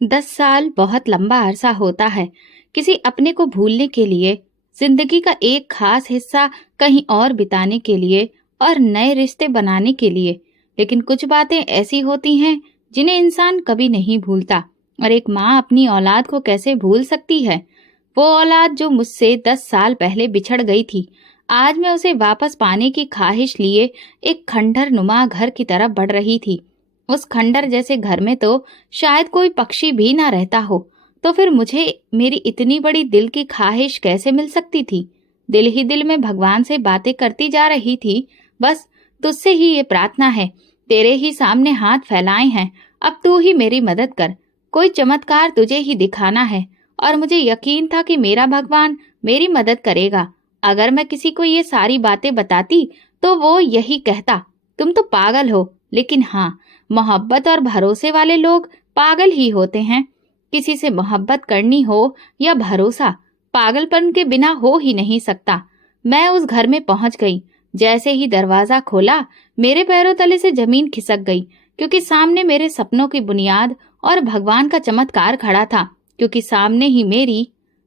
10 साल बहुत लंबा अरसा होता है किसी अपने को भूलने के लिए, जिंदगी का एक खास हिस्सा कहीं और बिताने के लिए और नए रिश्ते बनाने के लिए। लेकिन कुछ बातें ऐसी होती हैं जिन्हें इंसान कभी नहीं भूलता। और एक माँ अपनी औलाद को कैसे भूल सकती है? वो औलाद जो मुझसे 10 साल पहले बिछड़ गई थी, आज मैं उसे वापस पाने की ख्वाहिश लिए एक खंडहर नुमा घर की तरफ बढ़ रही थी। उस खंडर जैसे घर में तो शायद कोई पक्षी भी ना रहता हो, तो फिर मुझे मेरी इतनी बड़ी दिल की ख्वाहिश कैसे मिल सकती थी? दिल ही दिल में भगवान से बातें करती जा रही थी। बस तुझसे ही ये प्रार्थना है, तेरे ही सामने हाथ फैलाए हैं, अब तू ही मेरी मदद कर। कोई चमत्कार तुझे ही दिखाना है और मुझे यकीन था कि मेरा भगवान मेरी मदद करेगा। अगर मैं किसी को ये सारी बातें बताती तो वो यही कहता, तुम तो पागल हो। लेकिन हाँ, मोहब्बत और भरोसे वाले लोग पागल ही होते हैं। किसी से मोहब्बत करनी हो या भरोसा, पागलपन के बिना हो ही नहीं सकता। मैं उस घर में पहुंच गई। जैसे ही दरवाजा खोला, मेरे पैरों तले से जमीन खिसक गई, क्योंकि सामने मेरे सपनों की बुनियाद और भगवान का चमत्कार खड़ा था। क्योंकि सामने ही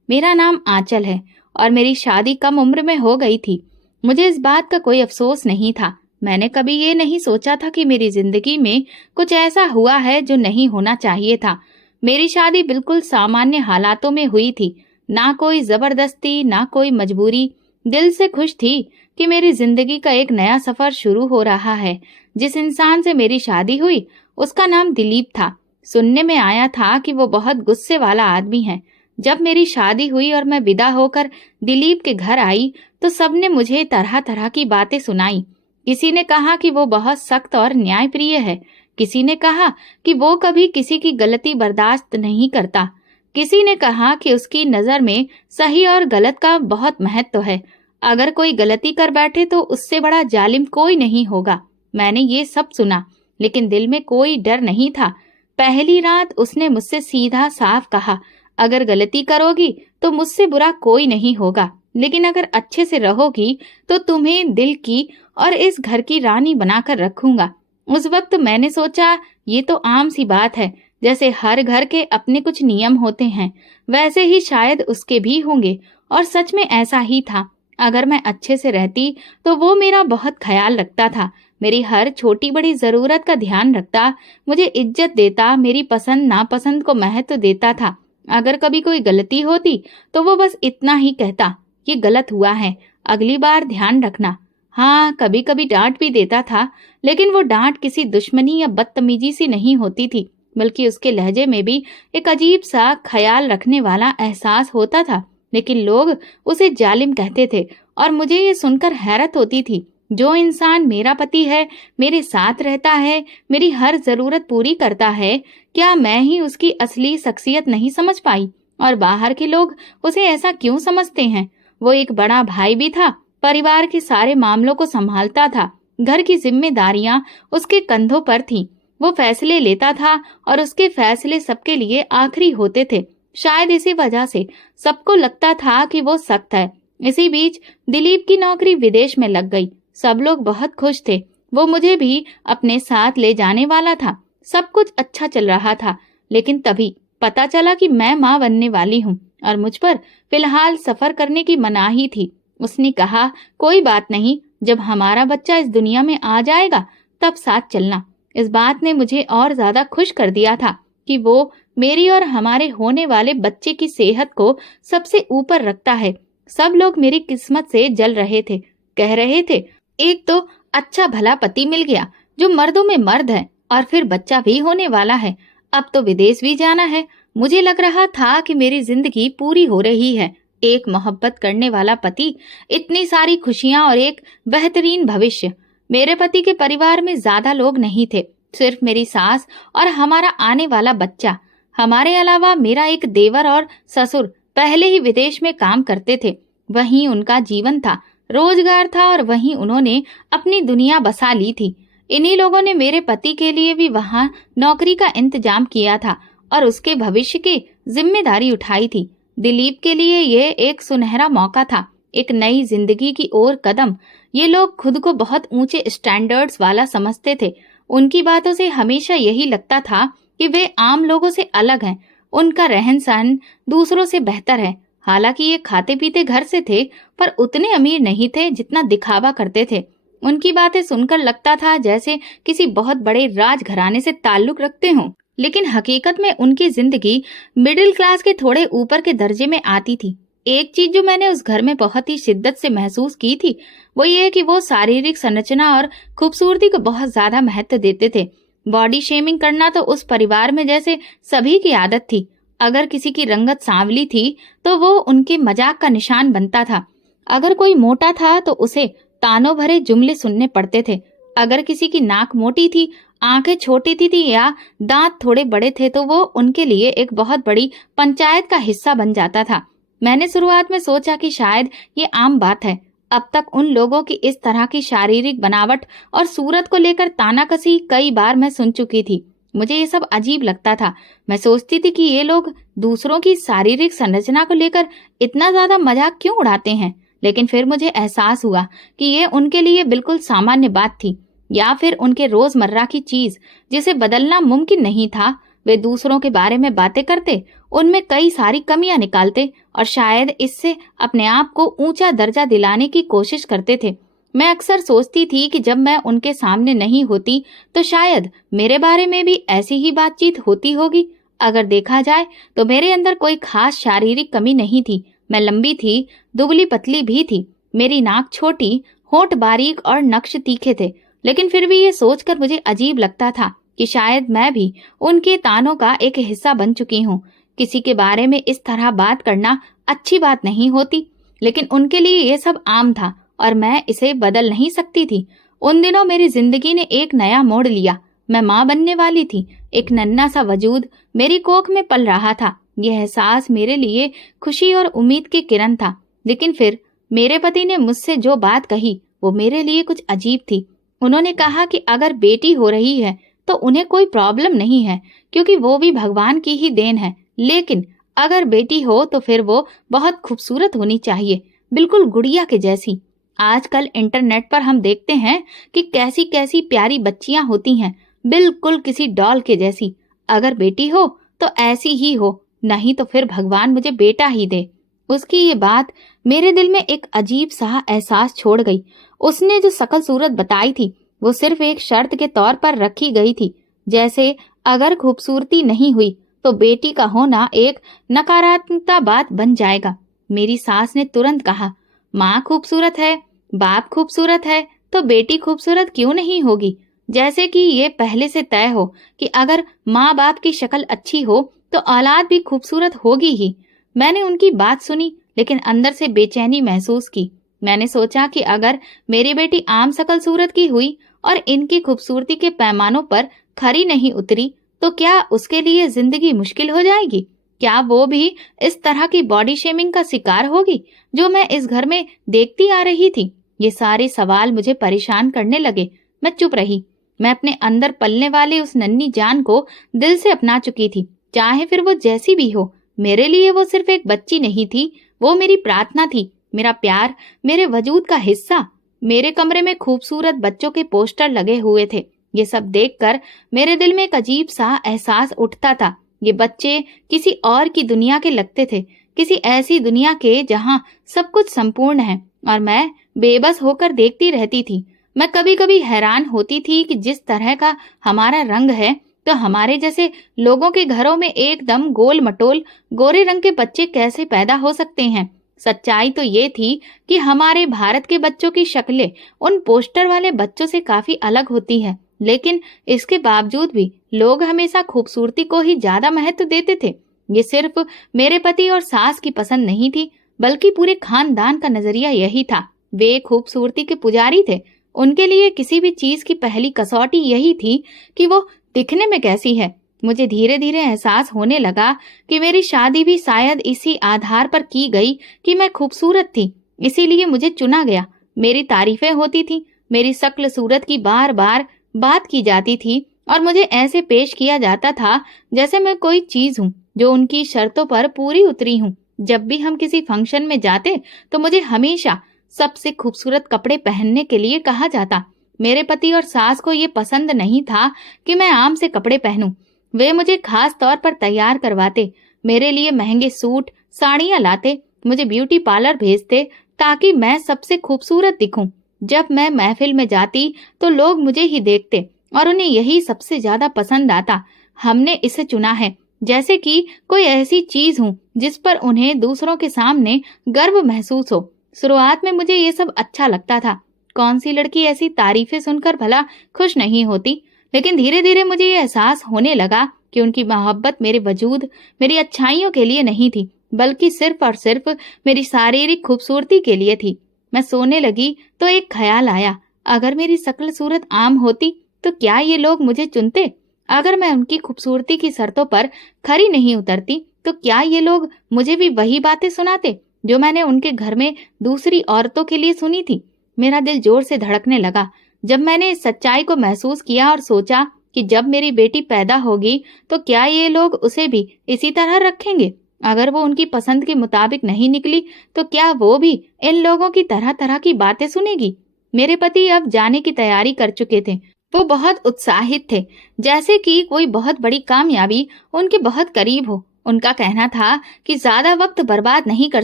मेरा नाम आंचल है और मेरी शादी कम उम्र में हो गई थी। मुझे इस बात का कोई अफसोस नहीं था। मैंने कभी ये नहीं सोचा था कि मेरी जिंदगी में कुछ ऐसा हुआ है जो नहीं होना चाहिए था। मेरी शादी बिल्कुल सामान्य हालातों में हुई थी, ना कोई जबरदस्ती, ना कोई मजबूरी। दिल से खुश थी कि मेरी जिंदगी का एक नया सफर शुरू हो रहा है। जिस इंसान से मेरी शादी हुई, उसका नाम दिलीप था। सुनने में आया था कि वो बहुत गुस्से वाला आदमी है। जब मेरी शादी हुई और मैं विदा होकर दिलीप के घर आई, तो सबने मुझे तरह तरह की बातें सुनाई। किसी ने कहा कि वो बहुत सख्त और न्यायप्रिय है। किसी ने कहा कि वो कभी किसी की गलती बर्दाश्त नहीं करता। किसी ने कहा कि उसकी नजर में सही और गलत का बहुत महत्व है। अगर कोई गलती कर बैठे तो उससे बड़ा जालिम कोई नहीं होगा। मैंने ये सब सुना, लेकिन दिल में कोई डर नहीं था। पहली रात उसने मुझसे सीधा साफ कहा, अगर गलती करोगी तो मुझसे बुरा कोई नहीं होगा, लेकिन अगर अच्छे से रहोगी तो तुम्हें दिल की और इस घर की रानी बनाकर रखूंगा। उस वक्त मैंने सोचा, ये तो आम सी बात है। जैसे हर घर के अपने कुछ नियम होते हैं, वैसे ही शायद उसके भी होंगे। और सच में ऐसा ही था। अगर मैं अच्छे से रहती तो वो मेरा बहुत ख्याल रखता था, मेरी हर छोटी बड़ी जरूरत का ध्यान रखता, मुझे इज्जत देता, मेरी पसंद नापसंद को महत्व देता था। अगर कभी कोई गलती होती तो वो बस इतना ही कहता, ये गलत हुआ है, अगली बार ध्यान रखना। हाँ, कभी कभी डांट भी देता था, लेकिन वो डांट किसी दुश्मनी या बदतमीजी सी नहीं होती थी, बल्कि उसके लहजे में भी एक अजीब सा ख्याल रखने वाला एहसास होता था। लेकिन लोग उसे जालिम कहते थे और मुझे ये सुनकर हैरत होती थी। जो इंसान मेरा पति है, मेरे साथ रहता है, मेरी हर जरूरत पूरी करता है, क्या मैं ही उसकी असली शख्सियत नहीं समझ पाई? और बाहर के लोग उसे ऐसा क्यों समझते हैं? वो एक बड़ा भाई भी था, परिवार के सारे मामलों को संभालता था, घर की जिम्मेदारियां उसके कंधों पर थीं। वो फैसले लेता था और उसके फैसले सबके लिए आखिरी होते थे। शायद इसी वजह से सबको लगता था कि वो सख्त है। इसी बीच दिलीप की नौकरी विदेश में लग गई। सब लोग बहुत खुश थे। वो मुझे भी अपने साथ ले जाने वाला था। सब कुछ अच्छा चल रहा था, लेकिन तभी पता चला कि मैं माँ बनने वाली हूँ और मुझ पर फिलहाल सफर करने की मनाही थी। उसने कहा, कोई बात नहीं, जब हमारा बच्चा इस दुनिया में आ जाएगा तब साथ चलना। इस बात ने मुझे और ज्यादा खुश कर दिया था कि वो मेरी और हमारे होने वाले बच्चे की सेहत को सबसे ऊपर रखता है। सब लोग मेरी किस्मत से जल रहे थे, कह रहे थे, एक तो अच्छा भला पति मिल गया जो मर्दों में मर्द है, और फिर बच्चा भी होने वाला है, अब तो विदेश भी जाना है। मुझे लग रहा था कि मेरी जिंदगी पूरी हो रही है। एक मोहब्बत करने वाला पति, इतनी सारी खुशियां और एक बेहतरीन भविष्य। मेरे पति के परिवार में ज्यादा लोग नहीं थे, सिर्फ मेरी सास और हमारा आने वाला बच्चा। हमारे अलावा मेरा एक देवर और ससुर पहले ही विदेश में काम करते थे। वहीं उनका जीवन था, रोजगार था, और वहीं उन्होंने अपनी दुनिया बसा ली थी। इन्हीं लोगों ने मेरे पति के लिए भी वहां नौकरी का इंतजाम किया था और उसके भविष्य की जिम्मेदारी उठाई थी। दिलीप के लिए ये एक सुनहरा मौका था, एक नई जिंदगी की ओर कदम। ये लोग खुद को बहुत ऊंचे स्टैंडर्ड्स वाला समझते थे। उनकी बातों से हमेशा यही लगता था कि वे आम लोगों से अलग हैं, उनका रहन सहन दूसरों से बेहतर है। हालांकि ये खाते पीते घर से थे, पर उतने अमीर नहीं थे जितना दिखावा करते थे। उनकी बातें सुनकर लगता था जैसे किसी बहुत बड़े राजघराने से ताल्लुक रखते हों, लेकिन हकीकत में उनकी जिंदगी मिडिल क्लास के थोड़े ऊपर के दर्जे में आती थी। एक चीज जो मैंने उस घर में बहुत ही शिद्दत से महसूस की थी, वो ये कि वो शारीरिक संरचना और खूबसूरती को बहुत ज्यादा महत्व देते थे। बॉडी शेमिंग करना तो उस परिवार में जैसे सभी की आदत थी। अगर किसी की रंगत सांवली थी तो वो उनके मजाक का निशान बनता था। अगर कोई मोटा था तो उसे तानों भरे जुमले सुनने पड़ते थे। अगर किसी की नाक मोटी थी, आंखें छोटी थी या दांत थोड़े बड़े थे तो वो उनके लिए एक बहुत बड़ी पंचायत का हिस्सा बन जाता था। मैंने शुरुआत में सोचा कि शायद ये आम बात है। अब तक उन लोगों की इस तरह की शारीरिक बनावट और सूरत को लेकर तानाकसी कई बार मैं सुन चुकी थी। मुझे ये सब अजीब लगता था। मैं सोचती थी कि ये लोग दूसरों की शारीरिक संरचना को लेकर इतना ज्यादा मजाक क्यों उड़ाते हैं। लेकिन फिर मुझे एहसास हुआ कि ये उनके लिए बिल्कुल सामान्य बात थी, या फिर उनके रोजमर्रा की चीज जिसे बदलना मुमकिन नहीं था। वे दूसरों के बारे में बातें करते, उनमें कई सारी कमियां निकालते और शायद इससे अपने आप को ऊंचा दर्जा दिलाने की कोशिश करते थे। मैं अक्सर सोचती थी कि जब मैं उनके सामने नहीं होती तो शायद मेरे बारे में भी ऐसी ही बातचीत होती होगी। अगर देखा जाए तो मेरे अंदर कोई खास शारीरिक कमी नहीं थी। मैं लंबी थी, दुबली पतली भी थी, मेरी नाक छोटी, होंठ बारीक और नक्श तीखे थे। लेकिन फिर भी ये सोचकर मुझे अजीब लगता था कि शायद मैं भी उनके तानों का एक हिस्सा बन चुकी हूँ। किसी के बारे में इस तरह बात करना अच्छी बात नहीं होती, लेकिन उनके लिए ये सब आम था और मैं इसे बदल नहीं सकती थी। उन दिनों मेरी जिंदगी ने एक नया मोड़ लिया। मैं माँ बनने वाली थी। एक नन्हा सा वजूद मेरी कोख में पल रहा था। यह एहसास मेरे लिए खुशी और उम्मीद की किरण था। लेकिन फिर मेरे पति ने मुझसे जो बात कही वो मेरे लिए कुछ अजीब थी। उन्होंने कहा कि अगर बेटी हो रही है तो उन्हें कोई प्रॉब्लम नहीं है, क्योंकि वो भी भगवान की ही देन है। लेकिन अगर बेटी हो तो फिर वो बहुत खूबसूरत होनी चाहिए, बिल्कुल गुड़िया के जैसी। आजकल इंटरनेट पर हम देखते हैं कि कैसी कैसी प्यारी बच्चियां होती हैं, बिल्कुल किसी डॉल के जैसी। अगर बेटी हो तो ऐसी ही हो, नहीं तो फिर भगवान मुझे बेटा ही दे। उसकी ये बात मेरे दिल में एक अजीब सा एहसास छोड़ गई। उसने जो शकल सूरत बताई थी वो सिर्फ एक शर्त के तौर पर रखी गई थी, जैसे अगर खूबसूरती नहीं हुई तो बेटी का होना एक नकारात्मकता बात बन जाएगा। मेरी सास ने तुरंत कहा, माँ खूबसूरत है, बाप खूबसूरत है, तो बेटी खूबसूरत क्यों नहीं होगी। जैसे कि ये पहले से तय हो कि अगर माँ बाप की शक्ल अच्छी हो तो औलाद भी खूबसूरत होगी ही। मैंने उनकी बात सुनी, लेकिन अंदर से बेचैनी महसूस की। मैंने सोचा कि अगर मेरी बेटी आम शकल सूरत की हुई और इनकी खूबसूरती के पैमानों पर खरी नहीं उतरी तो क्या उसके लिए जिंदगी मुश्किल हो जाएगी। क्या वो भी इस तरह की बॉडी शेमिंग का शिकार होगी जो मैं इस घर में देखती आ रही थी। ये सारे सवाल मुझे परेशान करने लगे। मैं चुप रही। मैं अपने अंदर पलने वाली उस नन्ही जान को दिल से अपना चुकी थी, चाहे फिर वो जैसी भी हो। मेरे लिए वो सिर्फ एक बच्ची नहीं थी, वो मेरी प्रार्थना थी, मेरा प्यार, मेरे वजूद का हिस्सा। मेरे कमरे में खूबसूरत बच्चों के पोस्टर लगे हुए थे। ये सब देखकर मेरे दिल में एक अजीब सा एहसास उठता था। ये बच्चे किसी और की दुनिया के लगते थे, किसी ऐसी दुनिया के जहाँ सब कुछ संपूर्ण है, और मैं बेबस होकर देखती रहती थी। मैं कभी कभी हैरान होती थी कि जिस तरह का हमारा रंग है तो हमारे जैसे लोगों के घरों में एकदम गोल मटोल गोरे रंग के बच्चे कैसे पैदा हो सकते हैं। सच्चाई तो ये थी कि हमारे भारत के बच्चों की शक्लें उन पोस्टर वाले बच्चों से काफी अलग होती है, लेकिन इसके बावजूद भी लोग हमेशा खूबसूरती को ही ज्यादा महत्व देते थे। ये सिर्फ मेरे पति और सास की पसंद नहीं थी, बल्कि पूरे खानदान का नजरिया यही था। वे खूबसूरती के पुजारी थे। उनके लिए किसी भी चीज की पहली कसौटी यही थी कि वो दिखने में कैसी है। मुझे धीरे धीरे एहसास होने लगा कि मेरी शादी भी शायद इसी आधार पर की गई कि मैं खूबसूरत थी, इसीलिए मुझे चुना गया। मेरी तारीफें होती थी, मेरी शक्ल सूरत की बार बार बात की जाती थी और मुझे ऐसे पेश किया जाता था जैसे मैं कोई चीज हूँ जो उनकी शर्तों पर पूरी उतरी हूँ। जब भी हम किसी फंक्शन में जाते तो मुझे हमेशा सबसे खूबसूरत कपड़े पहनने के लिए कहा जाता। मेरे पति और सास को ये पसंद नहीं था कि मैं आम से कपड़े पहनूं। वे मुझे खास तौर पर तैयार करवाते, मेरे लिए महंगे सूट साड़ियां लाते, मुझे ब्यूटी पार्लर भेजते ताकि मैं सबसे खूबसूरत दिखूं। जब मैं महफिल में जाती तो लोग मुझे ही देखते और उन्हें यही सबसे ज्यादा पसंद आता। हमने इसे चुना है, जैसे कि कोई ऐसी चीज हूँ जिस पर उन्हें दूसरों के सामने गर्व महसूस हो। शुरुआत में मुझे ये सब अच्छा लगता था। कौन सी लड़की ऐसी तारीफें सुनकर भला खुश नहीं होती? लेकिन धीरे धीरे मुझे ये एहसास होने लगा कि उनकी मोहब्बत मेरे वजूद, मेरी अच्छाइयों के लिए नहीं थी, बल्कि सिर्फ और सिर्फ मेरी शारीरिक खूबसूरती के लिए थी। मैं सोने लगी तो एक ख्याल आया, अगर मेरी शक्ल सूरत आम होती तो क्या ये लोग मुझे चुनते? अगर मैं उनकी खूबसूरती की शर्तों पर खरी नहीं उतरती तो क्या ये लोग मुझे भी वही बातें सुनाते जो मैंने उनके घर में दूसरी औरतों के लिए सुनी थी? मेरा दिल जोर से धड़कने लगा जब मैंने इस सच्चाई को महसूस किया और सोचा कि जब मेरी बेटी पैदा होगी तो क्या ये लोग उसे भी इसी तरह रखेंगे? अगर वो उनकी पसंद के मुताबिक नहीं निकली तो क्या वो भी इन लोगों की तरह तरह की बातें सुनेगी? मेरे पति अब जाने की तैयारी कर चुके थे। वो बहुत उत्साहित थे, जैसे कि कोई बहुत बड़ी कामयाबी उनके बहुत करीब हो। उनका कहना था कि ज्यादा वक्त बर्बाद नहीं कर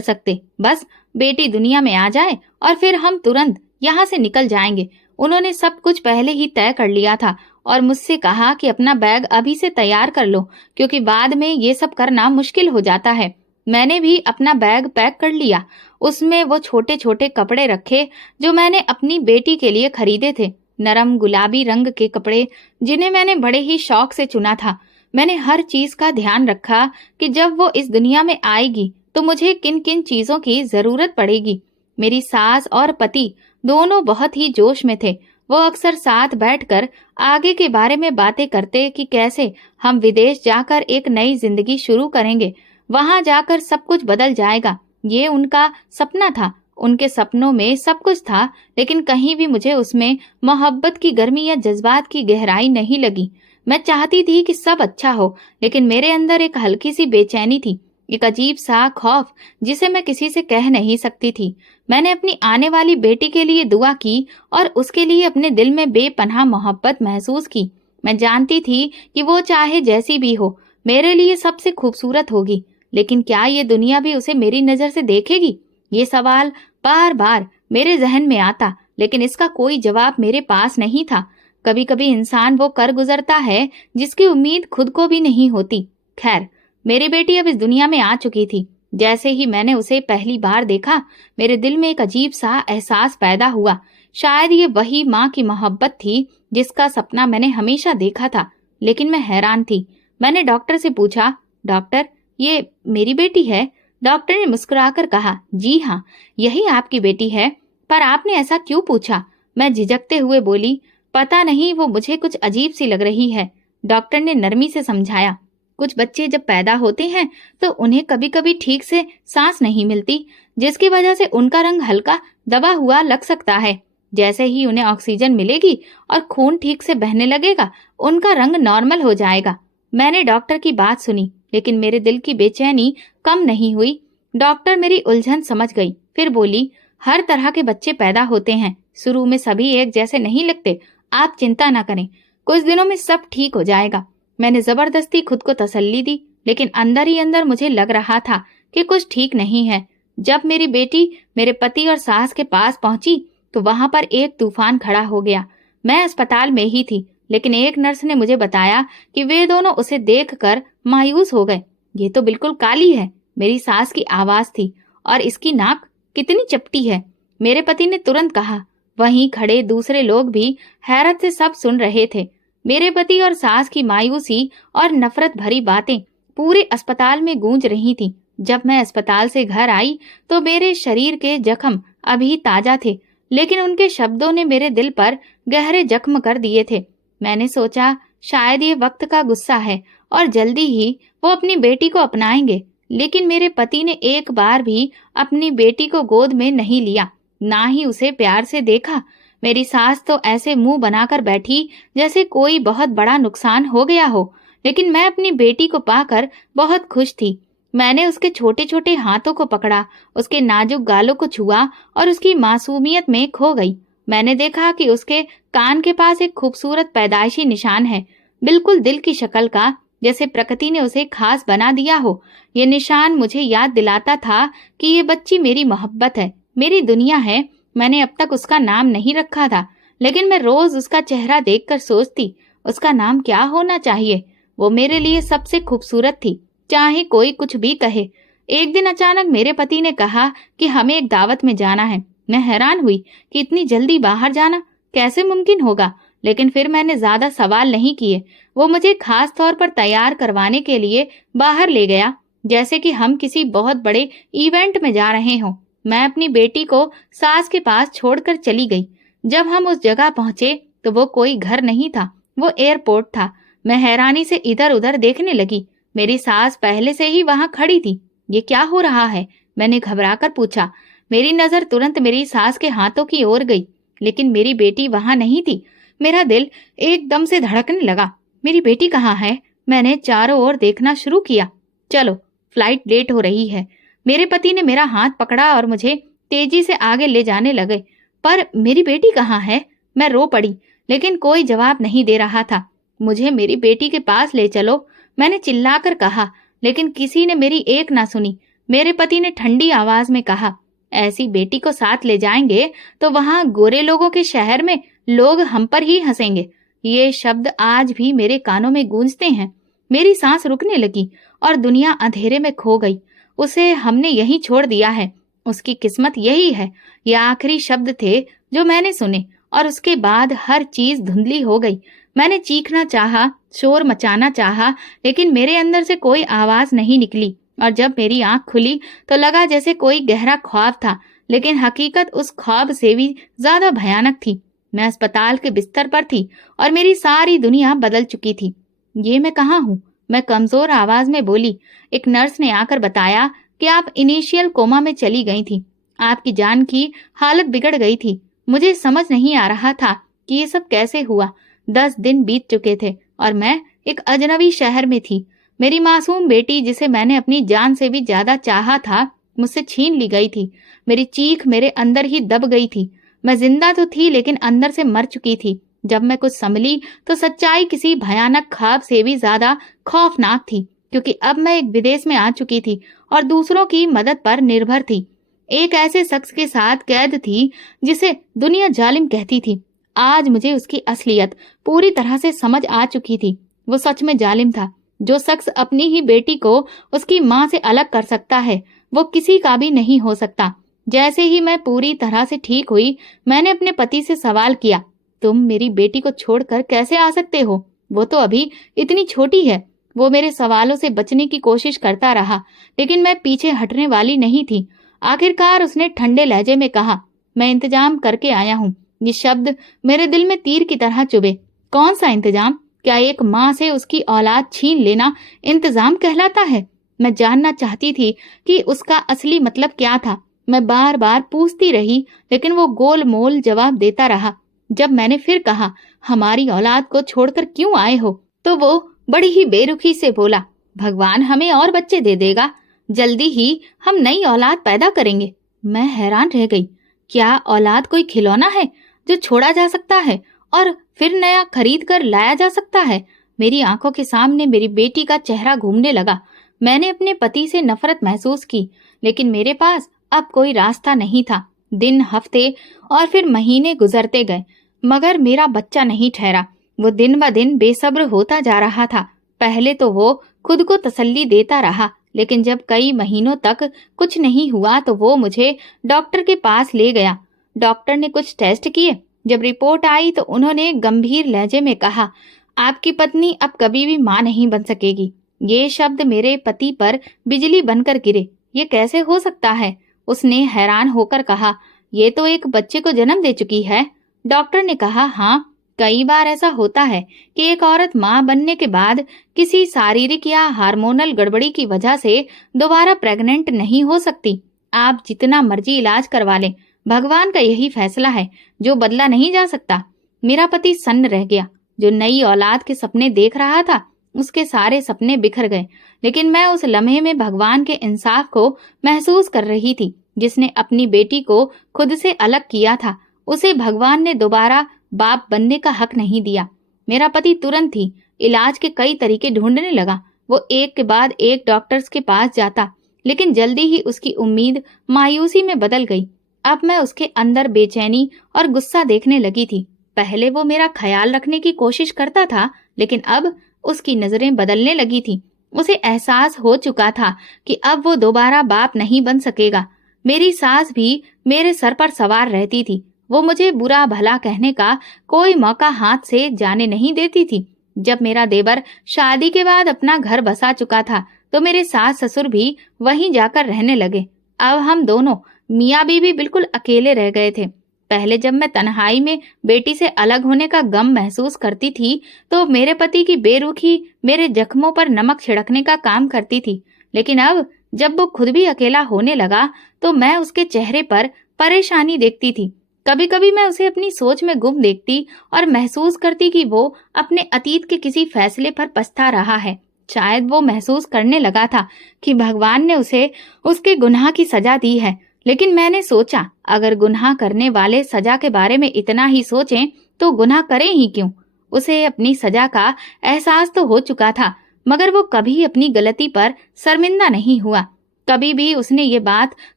सकते, बस बेटी दुनिया में आ जाए और फिर हम तुरंत यहाँ से निकल जाएंगे। उन्होंने सब कुछ पहले ही तय कर लिया था और मुझसे कहा कि अपना बैग अभी से तैयार कर लो, क्योंकि बाद में ये सब करना मुश्किल हो जाता है। मैंने भी अपना बैग पैक कर लिया। उसमें वो छोटे छोटे कपड़े रखे जो मैंने अपनी बेटी के लिए खरीदे थे, नरम गुलाबी रंग के कपड़े जिन्हें मैंने बड़े ही शौक से चुना था। मैंने हर चीज का ध्यान रखा कि जब वो इस दुनिया में आएगी तो मुझे किन किन चीजों की जरूरत पड़ेगी। मेरी सास और पति दोनों बहुत ही जोश में थे। वो अक्सर साथ बैठकर आगे के बारे में बातें करते कि कैसे हम विदेश जाकर एक नई जिंदगी शुरू करेंगे, वहां जाकर सब कुछ बदल जाएगा। ये उनका सपना था। उनके सपनों में सब कुछ था, लेकिन कहीं भी मुझे उसमें मोहब्बत की गर्मी या जज्बात की गहराई नहीं लगी। मैं चाहती थी कि सब अच्छा हो, लेकिन मेरे अंदर एक हल्की सी बेचैनी थी, एक अजीब सा खौफ जिसे मैं किसी से कह नहीं सकती थी। मैंने अपनी आने वाली बेटी के लिए दुआ की और उसके लिए अपने दिल में बेपनाह मोहब्बत महसूस की। मैं जानती थी कि वो चाहे जैसी भी हो मेरे लिए सबसे खूबसूरत होगी, लेकिन क्या ये दुनिया भी उसे मेरी नजर से देखेगी? ये सवाल बार बार मेरे जहन में आता, लेकिन इसका कोई जवाब मेरे पास नहीं था। कभी कभी इंसान वो कर गुजरता है जिसकी उम्मीद खुद को भी नहीं होती। खैर, मेरी बेटी अब इस दुनिया में आ चुकी थी। जैसे ही मैंने उसे पहली बार देखा, मेरे दिल में एक अजीब सा एहसास पैदा हुआ। शायद ये वही माँ की मोहब्बत थी जिसका सपना मैंने हमेशा देखा था। लेकिन मैं हैरान थी। मैंने डॉक्टर से पूछा, डॉक्टर, ये मेरी बेटी है? डॉक्टर ने मुस्कुराकर कहा, जी हाँ, यही आपकी बेटी है। पर आपने ऐसा क्यों पूछा? मैं झिझकते हुए बोली, पता नहीं, वो मुझे कुछ अजीब सी लग रही है। डॉक्टर ने नरमी से समझाया, कुछ बच्चे जब पैदा होते हैं तो उन्हें कभी कभी ठीक से सांस नहीं मिलती, जिसकी वजह से उनका रंग हल्का दबा हुआ लग सकता है। जैसे ही उन्हें ऑक्सीजन मिलेगी और खून ठीक से बहने लगेगा, उनका रंग नॉर्मल हो जाएगा। मैंने डॉक्टर की बात सुनी, लेकिन मेरे दिल की बेचैनी कम नहीं हुई। डॉक्टर मेरी उलझन समझ गई, फिर बोली, हर तरह के बच्चे पैदा होते हैं, शुरू में सभी एक जैसे नहीं लगते, आप चिंता ना करें, कुछ दिनों में सब ठीक हो जाएगा। मैंने जबरदस्ती खुद को तसल्ली दी, लेकिन अंदर ही अंदर मुझे लग रहा था कि कुछ ठीक नहीं है। जब मेरी बेटी मेरे पति और सास के पास पहुंची तो वहां पर एक तूफान खड़ा हो गया। मैं अस्पताल में ही थी, लेकिन एक नर्स ने मुझे बताया कि वे दोनों उसे देखकर मायूस हो गए। ये तो बिल्कुल काली है, मेरी सास की आवाज थी, और इसकी नाक कितनी चपटी है। मेरे पति ने तुरंत कहा। वहीं खड़े दूसरे लोग भी हैरत से सब सुन रहे थे। मेरे पति और सास की मायूसी और नफरत भरी बातें पूरे अस्पताल में गूंज रही थीं। जब मैं अस्पताल से घर आई तो मेरे शरीर के जख्म अभी ताजा थे, लेकिन उनके शब्दों ने मेरे दिल पर गहरे जख्म कर दिए थे। मैंने सोचा, शायद ये वक्त का गुस्सा है और जल्दी ही वो अपनी बेटी को अपनाएंगे। लेकिन मेरे पति ने एक बार भी अपनी बेटी को गोद में नहीं लिया, ना ही उसे प्यार से देखा। मेरी सास तो ऐसे मुंह बनाकर बैठी जैसे कोई बहुत बड़ा नुकसान हो गया हो। लेकिन मैं अपनी बेटी को पाकर बहुत खुश थी। मैंने उसके छोटे छोटे हाथों को पकड़ा, उसके नाजुक गालों को छुआ और उसकी मासूमियत में खो गई। मैंने देखा कि उसके कान के पास एक खूबसूरत पैदाइशी निशान है, बिल्कुल दिल की शक्ल का, जैसे प्रकृति ने उसे खास बना दिया हो। ये निशान मुझे याद दिलाता था कि ये बच्ची मेरी मोहब्बत है, मेरी दुनिया है। मैंने अब तक उसका नाम नहीं रखा था, लेकिन मैं रोज उसका चेहरा देखकर सोचती, उसका नाम क्या होना चाहिए। वो मेरे लिए सबसे खूबसूरत थी, चाहे कोई कुछ भी कहे। एक दिन अचानक मेरे पति ने कहा कि हमें एक दावत में जाना है। मैं हैरान हुई कि इतनी जल्दी बाहर जाना कैसे मुमकिन होगा, लेकिन फिर मैंने ज्यादा सवाल नहीं किए। वो मुझे खास तौर पर तैयार करवाने के लिए बाहर ले गया, जैसे कि हम किसी बहुत बड़े इवेंट में जा रहे हों। मैं अपनी बेटी को सास के पास छोड़कर चली गई। जब हम उस जगह पहुंचे तो वो कोई घर नहीं था, वो एयरपोर्ट था। मैं हैरानी से इधर उधर देखने लगी। मेरी सास पहले से ही वहां खड़ी थी। ये क्या हो रहा है? मैंने घबराकर पूछा। मेरी नजर तुरंत मेरी सास के हाथों की ओर गई, लेकिन मेरी बेटी वहां नहीं थी। मेरा दिल एकदम से धड़कने लगा। मेरी बेटी कहाँ है? मैंने चारों ओर देखना शुरू किया। चलो, फ्लाइट लेट हो रही है। मेरे पति ने मेरा हाथ पकड़ा और मुझे तेजी से आगे ले जाने लगे। पर मेरी बेटी कहाँ है? मैं रो पड़ी, लेकिन कोई जवाब नहीं दे रहा था। मुझे मेरी बेटी के पास ले चलो, मैंने चिल्लाकर कहा, लेकिन किसी ने मेरी एक ना सुनी। मेरे पति ने ठंडी आवाज में कहा, ऐसी बेटी को साथ ले जाएंगे तो वहां गोरे लोगों के शहर में लोग हम पर ही हंसेंगे। ये शब्द आज भी मेरे कानों में गूंजते हैं। मेरी सांस रुकने लगी और दुनिया अंधेरे में खो गई। उसे हमने यहीं छोड़ दिया है, उसकी किस्मत यही है। ये आखिरी शब्द थे जो मैंने सुने, और उसके बाद हर चीज धुंधली हो गई। मैंने चीखना चाहा, शोर मचाना चाहा, लेकिन मेरे अंदर से कोई आवाज नहीं निकली। और जब मेरी आंख खुली तो लगा जैसे कोई गहरा ख्वाब था, लेकिन हकीकत उस ख्वाब से भी ज्यादा भयानक थी। मैं अस्पताल के बिस्तर पर थी और मेरी सारी दुनिया बदल चुकी थी। ये मैं कहाँ हूँ? मैं कमजोर आवाज में बोली। एक नर्स ने आकर बताया कि आप इनिशियल कोमा में चली गई थी। आपकी जान की हालत बिगड़ गई थी। मुझे समझ नहीं आ रहा था कि ये सब कैसे हुआ। 10 दिन बीत चुके थे और मैं एक अजनबी शहर में थी। मेरी मासूम बेटी, जिसे मैंने अपनी जान से भी ज्यादा चाहा था, मुझसे छीन ली गई थी। मेरी चीख मेरे अंदर ही दब गई थी। मैं जिंदा तो थी, लेकिन अंदर से मर चुकी थी। जब मैं कुछ संभली तो सच्चाई किसी भयानक ख्वाब से भी ज्यादा खौफनाक थी, क्योंकि अब मैं एक विदेश में आ चुकी थी और दूसरों की मदद पर निर्भर थी। एक ऐसे शख्स के साथ कैद थी जिसे दुनिया जालिम कहती थी। आज मुझे उसकी असलियत पूरी तरह से समझ आ चुकी थी। वो सच में जालिम था। जो शख्स अपनी ही बेटी को उसकी माँ से अलग कर सकता है, वो किसी का भी नहीं हो सकता। जैसे ही मैं पूरी तरह से ठीक हुई, मैंने अपने पति से सवाल किया, तुम मेरी बेटी को छोड़कर कैसे आ सकते हो? वो तो अभी इतनी छोटी है। वो मेरे सवालों से बचने की कोशिश करता रहा, लेकिन मैं पीछे हटने वाली नहीं थी। आखिरकार उसने ठंडे लहजे में कहा, मैं इंतजाम करके आया हूँ। ये शब्द मेरे दिल में तीर की तरह चुभे। कौन सा इंतजाम? क्या एक माँ से उसकी औलाद छीन लेना इंतजाम कहलाता है? मैं जानना चाहती थी कि उसका असली मतलब क्या था। मैं बार बार पूछती रही, लेकिन वो गोल मोल जवाब देता रहा। जब मैंने फिर कहा, हमारी औलाद को छोड़कर क्यों आए हो, तो वो बड़ी ही बेरुखी से बोला, भगवान हमें और बच्चे दे देगा। जल्दी ही हम नई औलाद पैदा करेंगे। मैं हैरान रह गई। क्या औलाद कोई खिलौना है जो छोड़ा जा सकता है और फिर नया खरीद कर लाया जा सकता है? मेरी आंखों के सामने मेरी बेटी का चेहरा घूमने लगा। मैंने अपने पति से नफरत महसूस की, लेकिन मेरे पास अब कोई रास्ता नहीं था। दिन, हफ्ते और फिर महीने गुजरते गए, मगर मेरा बच्चा नहीं ठहरा। वो दिन ब दिन बेसब्र होता जा रहा था। पहले तो वो खुद को तसल्ली देता रहा, लेकिन जब कई महीनों तक कुछ नहीं हुआ तो वो मुझे डॉक्टर के पास ले गया। डॉक्टर ने कुछ टेस्ट किए। जब रिपोर्ट आई तो उन्होंने गंभीर लहजे में कहा, आपकी पत्नी अब कभी भी मां नहीं बन सकेगी। ये शब्द मेरे पति पर बिजली बनकर गिरे। ये कैसे हो सकता है? उसने हैरान होकर कहा, ये तो एक बच्चे को जन्म दे चुकी है। डॉक्टर ने कहा, हाँ, कई बार ऐसा होता है कि एक औरत मां बनने के बाद किसी शारीरिक या हार्मोनल गड़बड़ी की वजह से दोबारा प्रेग्नेंट नहीं हो सकती। आप जितना मर्जी इलाज करवा लें, भगवान का यही फैसला है जो बदला नहीं जा सकता। मेरा पति सन्न रह गया। जो नई औलाद के सपने देख रहा था, उसके सारे सपने बिखर गए। लेकिन मैं उस लम्हे में भगवान के इंसाफ को महसूस कर रही थी। जिसने अपनी बेटी को खुद से अलग किया था, उसे भगवान ने दोबारा बाप बनने का हक नहीं दिया। मेरा पति तुरंत ही इलाज के कई तरीके ढूंढने लगा। वो एक के बाद एक डॉक्टर्स के पास जाता, लेकिन जल्दी ही उसकी उम्मीद मायूसी में बदल गई। अब मैं उसके अंदर बेचैनी और गुस्सा देखने लगी थी। पहले वो मेरा ख्याल रखने की कोशिश करता था, लेकिन अब उसकी नजरें बदलने लगी थी। उसे एहसास हो चुका था कि अब वो दोबारा बाप नहीं बन सकेगा। मेरी सास भी मेरे सर पर सवार रहती थी। वो मुझे बुरा भला कहने का कोई मौका हाथ से जाने नहीं देती थी। जब मेरा देवर शादी के बाद अपना घर बसा चुका था, तो मेरे सास ससुर भी वहीं जाकर रहने लगे। अब हम दोनों मियाँ बीवी बिल्कुल अकेले रह गए थे। पहले जब मैं तन्हाई में बेटी से अलग होने का गम महसूस करती थी, तो मेरे पति की बेरुखी मेरे जख्मों पर नमक छिड़कने का काम करती थी। लेकिन अब जब वो खुद भी अकेला होने लगा, तो मैं उसके चेहरे पर परेशानी देखती थी। कभी कभी मैं उसे अपनी सोच में गुम देखती और महसूस करती कि वो अपने अतीत के किसी फैसले पर पछता रहा है। शायद वो महसूस करने लगा था कि भगवान ने उसे उसके गुनाह की सजा दी है। लेकिन मैंने सोचा, अगर गुनाह करने वाले सजा के बारे में इतना ही सोचें, तो गुनाह करें ही क्यों। उसे अपनी सजा का एहसास तो हो चुका था, मगर वो कभी अपनी गलती पर शर्मिंदा नहीं हुआ। कभी भी उसने ये बात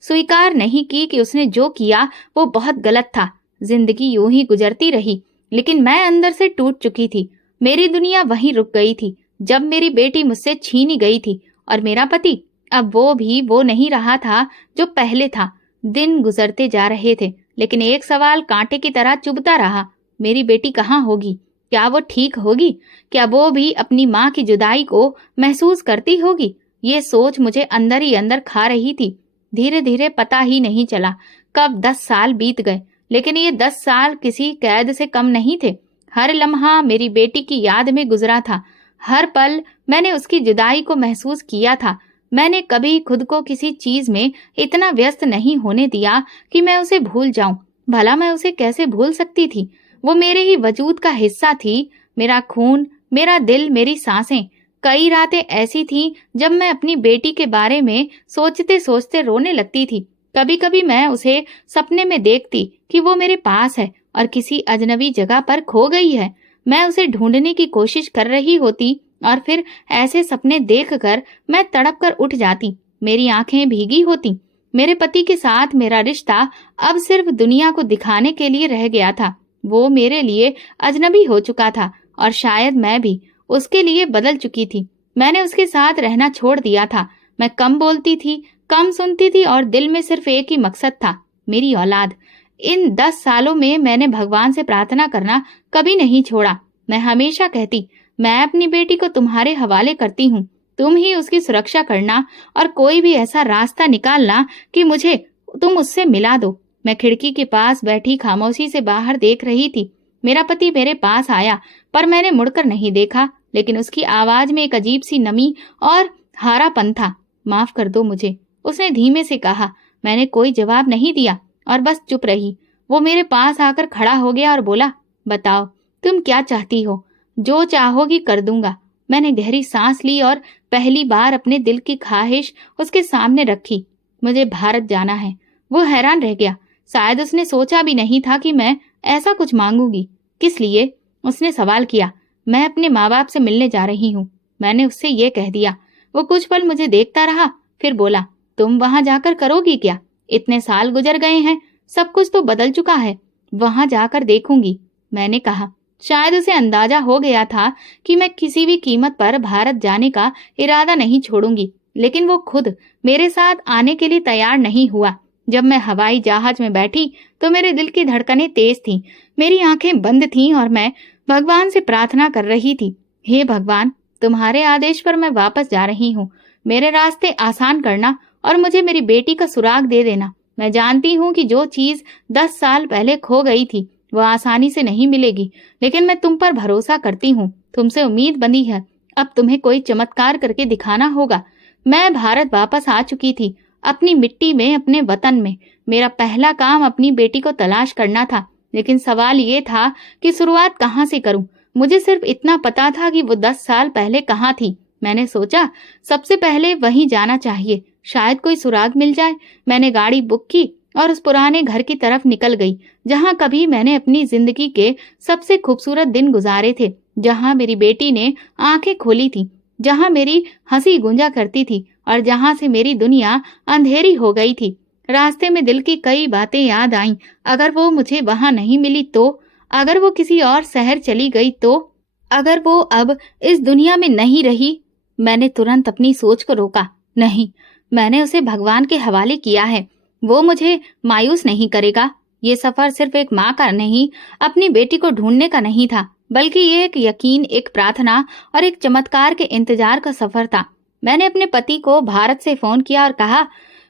स्वीकार नहीं की कि उसने जो किया वो बहुत गलत था। जिंदगी यूं ही गुजरती रही, लेकिन मैं अंदर से टूट चुकी थी। मेरी दुनिया वहीं रुक गई थी जब मेरी बेटी मुझसे छीनी गई थी, और मेरा पति अब वो भी वो नहीं रहा था जो पहले था। दिन गुजरते जा रहे थे, लेकिन एक सवाल कांटे की तरह चुभता रहा। मेरी बेटी कहाँ होगी? क्या वो ठीक होगी? क्या वो भी अपनी माँ की जुदाई को महसूस करती होगी? ये सोच मुझे अंदर ही अंदर खा रही थी। धीरे धीरे पता ही नहीं चला कब 10 साल बीत गए, लेकिन ये 10 साल किसी कैद से कम नहीं थे। हर लम्हा मेरी बेटी की याद में गुजरा था। हर पल मैंने उसकी जुदाई को महसूस किया था। मैंने कभी खुद को किसी चीज में इतना व्यस्त नहीं होने दिया कि मैं उसे भूल जाऊं। भला मैं उसे कैसे भूल सकती थी? वो मेरे ही वजूद का हिस्सा थी, मेरा खून, मेरा दिल, मेरी सांसें। कई रातें ऐसी थीं जब मैं अपनी बेटी के बारे में सोचते सोचते रोने लगती थी। कभी कभी मैं उसे सपने में देखती कि वो मेरे पास है और किसी अजनबी जगह पर खो गई है। मैं उसे ढूंढने की कोशिश कर रही होती, और फिर ऐसे सपने देखकर मैं तड़प कर उठ जाती। मेरी आंखें भीगी होती। मेरे पति के साथ मेरा रिश्ता अब सिर्फ दुनिया को दिखाने के लिए रह गया था। वो मेरे लिए अजनबी हो चुका था, और शायद मैं भी उसके लिए बदल चुकी थी। मैंने उसके साथ रहना छोड़ दिया था। मैं कम बोलती थी, कम सुनती थी, और दिल में सिर्फ एक ही मकसद था, मेरी औलाद। इन 10 सालों में मैंने भगवान से प्रार्थना करना कभी नहीं छोड़ा। मैं हमेशा कहती, मैं अपनी बेटी को तुम्हारे हवाले करती हूँ। तुम ही उसकी सुरक्षा करना, और कोई भी ऐसा रास्ता निकालना कि मुझे तुम उससे मिला दो। मैं खिड़की के पास बैठी खामोशी से बाहर देख रही थी। मेरा पति मेरे पास आया, पर मैंने मुड़कर नहीं देखा। लेकिन उसकी आवाज में एक अजीब सी नमी और हारापन था। माफ कर दो मुझे, उसने धीमे से कहा। मैंने कोई जवाब नहीं दिया और बस चुप रही। वो मेरे पास आकर खड़ा हो गया और बोला, बताओ तुम क्या चाहती हो? जो चाहोगी कर दूंगा। मैंने गहरी सांस ली और पहली बार अपने दिल की ख्वाहिश उसके सामने रखी। मुझे भारत जाना है। वो हैरान रह गया। शायद उसने सोचा भी नहीं था कि मैं ऐसा कुछ मांगूंगी। किस लिए? उसने सवाल किया। मैं अपने माँ बाप से मिलने जा रही हूँ, मैंने उससे ये कह दिया। वो कुछ पल मुझे देखता रहा, फिर बोला, तुम वहां जाकर करोगी क्या? इतने साल गुजर गए हैं, सब कुछ तो बदल चुका है। वहां जाकर देखूंगी, मैंने कहा। शायद उसे अंदाजा हो गया था कि मैं किसी भी कीमत पर भारत जाने का इरादा नहीं छोड़ूंगी, लेकिन वो खुद मेरे साथ आने के लिए तैयार नहीं हुआ। जब मैं हवाई जहाज में बैठी तो मेरे दिल की धड़कनें तेज थीं, मेरी आंखें बंद थीं और मैं भगवान से प्रार्थना कर रही थी, हे भगवान, तुम्हारे आदेश पर मैं वापस जा रही हूँ। मेरे रास्ते आसान करना और मुझे मेरी बेटी का सुराग दे देना। मैं जानती हूँ कि जो चीज 10 साल पहले खो गई थी वो आसानी से नहीं मिलेगी, लेकिन मैं तुम पर भरोसा करती हूँ। तुमसे उम्मीद बंधी है। अब तुम्हें कोई चमत्कार करके दिखाना होगा। मैं भारत वापस आ चुकी थी, अपनी मिट्टी में, अपने वतन में। मेरा पहला काम अपनी बेटी को तलाश करना था, लेकिन सवाल ये था कि शुरुआत कहाँ से करूं। मुझे सिर्फ इतना पता था कि वो 10 साल पहले कहाँ थी। मैंने सोचा सबसे पहले वहीं जाना चाहिए, शायद कोई सुराग मिल जाए। मैंने गाड़ी बुक की और उस पुराने घर की तरफ निकल गई, जहाँ कभी मैंने अपनी जिंदगी के सबसे खूबसूरत दिन गुजारे थे। जहां मेरी बेटी ने आंखें खोली थी, जहां मेरी हंसी गूंजा करती थी और जहां से मेरी दुनिया अंधेरी हो गई थी। रास्ते में दिल की कई बातें याद आईं। अगर वो मुझे वहां नहीं मिली तो, अगर वो किसी और शहर चली गई तो, अगर वो अब इस दुनिया में नहीं रही। मैंने तुरंत अपनी सोच को रोका। नहीं, मैंने उसे भगवान के हवाले किया है। वो मुझे मायूस नहीं करेगा। ये सफर सिर्फ एक माँ का नहीं, अपनी बेटी को ढूंढने का नहीं था, बल्कि ये एक यकीन, एक प्रार्थना और एक चमत्कार के इंतजार का सफर था। मैंने अपने पति को भारत से फोन किया और कहा,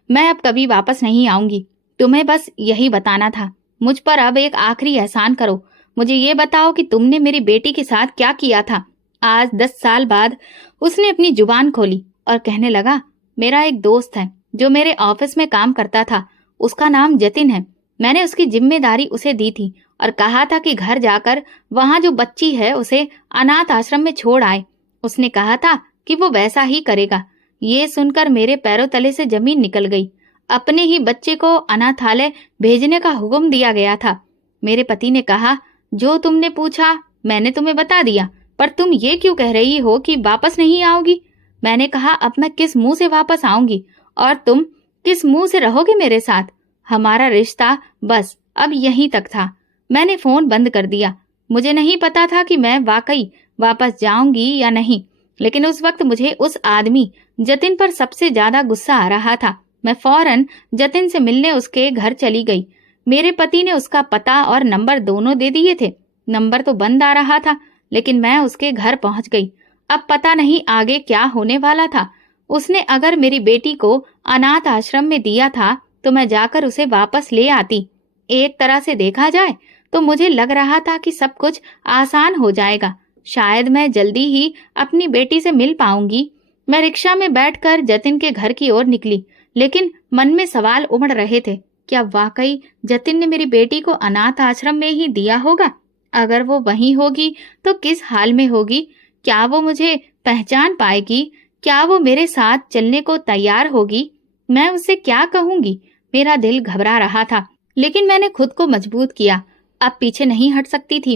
मैं अब कभी वापस नहीं आऊंगी। तुम्हें बस यही बताना था। मुझ पर अब एक आखिरी एहसान करो। मुझे ये बताओ कि तुमने मेरी बेटी के साथ क्या किया था। आज 10 साल बाद उसने अपनी जुबान खोली और कहने लगा, मेरा एक दोस्त है जो मेरे ऑफिस में काम करता था। उसका नाम जतिन है। मैंने उसकी जिम्मेदारी उसे दी थी और कहा था कि घर जाकर वहां जो बच्ची है उसे अनाथ आश्रम में छोड़ आए। उसने कहा था कि वो वैसा ही करेगा। ये सुनकर मेरे पैरों तले से जमीन निकल गई। अपने ही बच्चे को अनाथालय भेजने का हुक्म दिया गया था। मेरे पति ने कहा, जो तुमने पूछा मैंने तुम्हें बता दिया, पर तुम ये क्यों कह रही हो कि वापस नहीं आओगी। मैंने कहा, अब मैं किस मुंह से वापस आऊंगी और तुम किस मुंह से रहोगे मेरे साथ। हमारा रिश्ता बस अब यहीं तक था। मैंने फोन बंद कर दिया। मुझे नहीं पता था कि मैं वाकई वापस जाऊंगी या नहीं, लेकिन उस वक्त मुझे उस आदमी जतिन पर सबसे ज्यादा गुस्सा आ रहा था। मैं फौरन जतिन से मिलने उसके घर चली गई। मेरे पति ने उसका पता और नंबर दोनों दे दिए थे। नंबर तो बंद आ रहा था, लेकिन मैं उसके घर पहुंच गई। अब पता नहीं आगे क्या होने वाला था। उसने अगर मेरी बेटी को अनाथ आश्रम में दिया था तो मैं जाकर उसे वापस ले आती। एक तरह से देखा जाए तो मुझे लग रहा था कि सब कुछ आसान हो जाएगा। शायद मैं जल्दी ही अपनी बेटी से मिल पाऊंगी। मैं रिक्शा में बैठकर जतिन के घर की ओर निकली, लेकिन मन में सवाल उमड़ रहे थे। क्या वाकई जतिन ने मेरी बेटी को अनाथ आश्रम में ही दिया होगा? अगर वो वहीं होगी तो किस हाल में होगी? क्या वो मुझे पहचान पाएगी? क्या वो मेरे साथ चलने को तैयार होगी? मैं उससे क्या कहूंगी? मेरा दिल घबरा रहा था, लेकिन मैंने खुद को मजबूत किया। अब पीछे नहीं हट सकती थी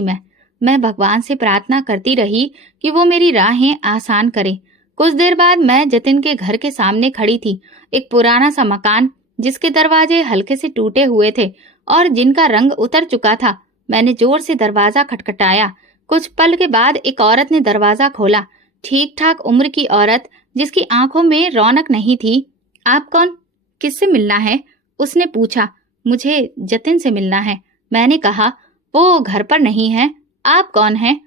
मैं भगवान से प्रार्थना करती रही कि वो मेरी राहें आसान करे। कुछ देर बाद मैं जतिन के घर के सामने खड़ी थी। एक पुराना सा मकान जिसके दरवाजे हल्के से टूटे हुए थे और जिनका रंग उतर चुका था। मैंने जोर से दरवाजा खटखटाया। कुछ पल के बाद एक औरत ने दरवाजा खोला। ठीक ठाक उम्र की औरत जिसकी आंखों में रौनक नहीं थी। आप कौन? किससे मिलना है? उसने पूछा। मुझे जतिन से मिलना है। मैंने कहा, वो घर पर नहीं है। आप कौन हैं?